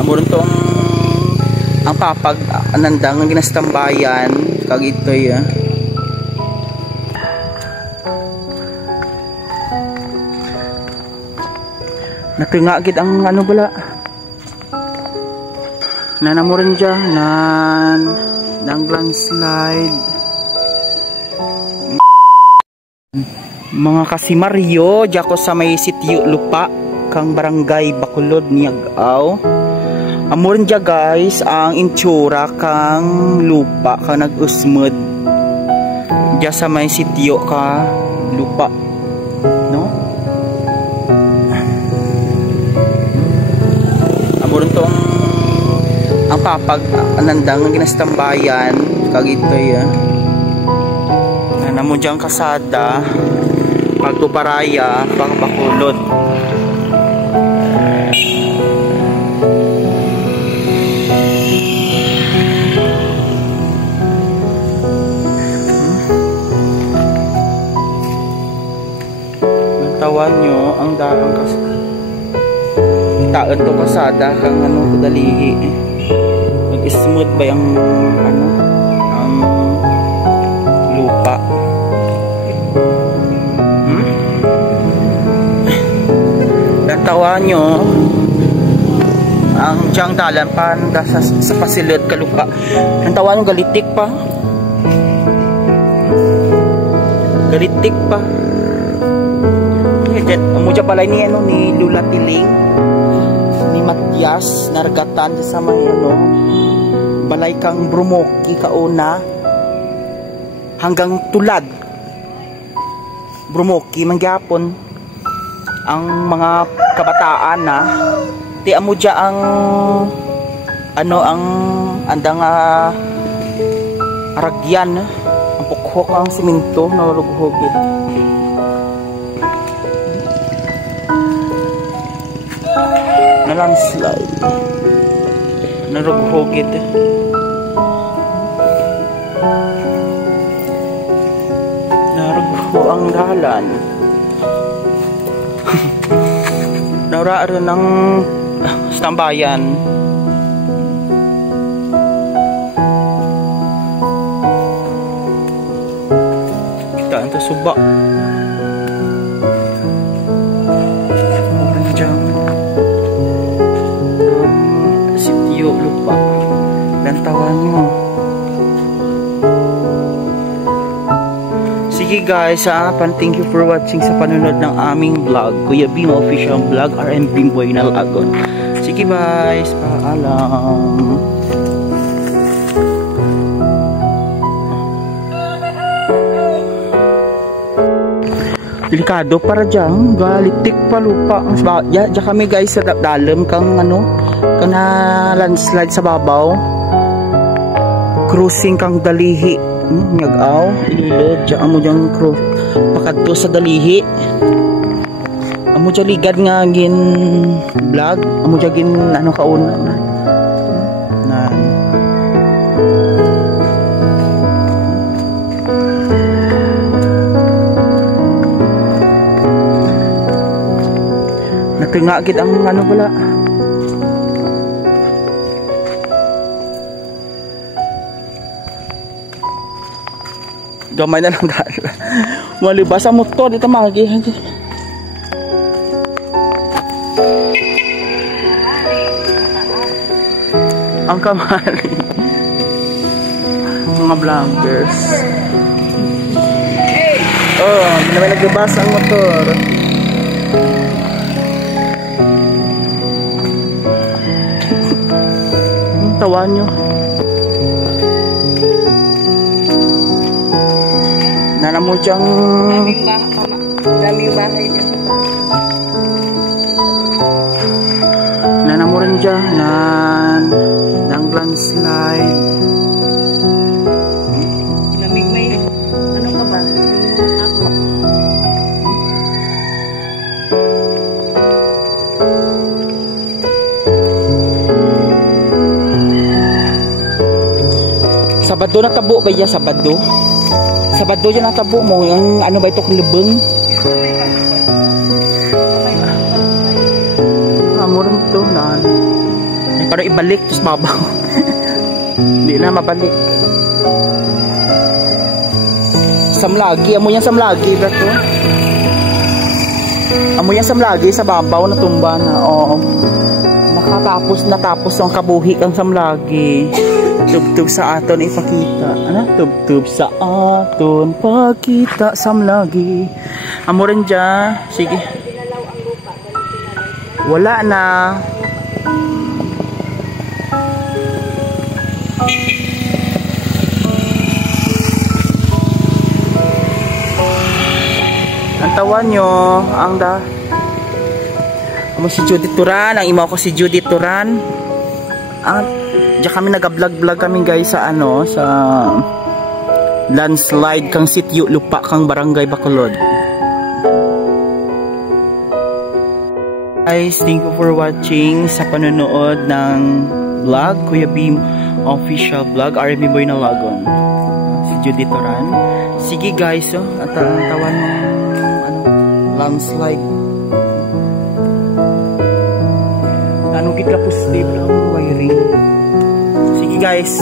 Amuron to ang papag anandang ang ginastambayan kag itoy natingagid ang ano bala nanamuran dyan nang landslide mga kasimaryo dyan ko sa may sityo lupa kang barangay Bacolod Niagaw. Amuran dyan guys ang insura kang lupa kang nag-usmod dyan sa may sityo ka lupa no. Amuran to ang papag anandang ang ginastambayan kag itoy namo diyang kasada pagtuparaya pang Bacolod. Tawan nyo ang daang kasada taan to kasada kang ano kadalihi smooth ba yung ano ang lupa dan tawan nyo ang tiyang dalan pa sa pasilid ka lupa ang tawan nyo galitik pa amuja pala ni ano ni Lula Tiling ni Matias nargatan sa may ano balay kang Brumoki kauna hanggang tulad Brumoki mangyapon ang mga kabataan na ti amo dya ang ano ang andang aragyan ang pukhok ang simento na lughogit na landslide na lughogit narugho ang dalan naraaron ng stambayan kita ito suba dyan sityo lupa dan tawan mo. Sige guys thank you for watching sa panonood ng aming vlog Kuya Bing Official Vlog RM Bimboy Nalagon. Sige guys, paalam. Delikado para dyan galitik pa lupa dyan kami guys sa dalam kang ano kana landslide sa babaw cruising kang dalihi Niagaw, ililid, dyan mo dyan pakadto sa dalihi amo dyan ligad nga gin vlog, amo dyan gin ano kauna na natingagid ang ano pala gamay na lang dahil malibas ang motor dito magihan ang kamali mga blankers hindi naman naglibas ang motor ang tawa nyo nanamo diyang daming bahay dyan nanamo rin dyan ng landslide lamig may ano ka ba Sabado na tabo ba yan Sabado dyan natabo mo yung ano ba ito kulubeng amuran to na Para ibalik, tapos babaw. Hindi na mabalik. Samlagi, amo yan samlagi, bato. Amo yan samlagi sa babaw na tumba na. Oo. Natapos ang kabuhi ang samlagi. Tubtub sa aton ipakita. Ano? Tubtub sa aton pakita samlagi. Amo rin dyan. Sige. Wala na. Ang tawa nyo, ang si Judith Turan, ang imaw ko si Judith Turan. Diyan kami nag-vlog kami guys sa sa landslide kang sitio lupa kang barangay Bacolod. Guys, thank you for watching sa panonood ng vlog, Kuya Beam Official Vlog, RMB Boy na Lagon. Si Judith Turan. Sige guys, at tawan mo landslide. Ano gid kapos stable ang wiring. Sige guys.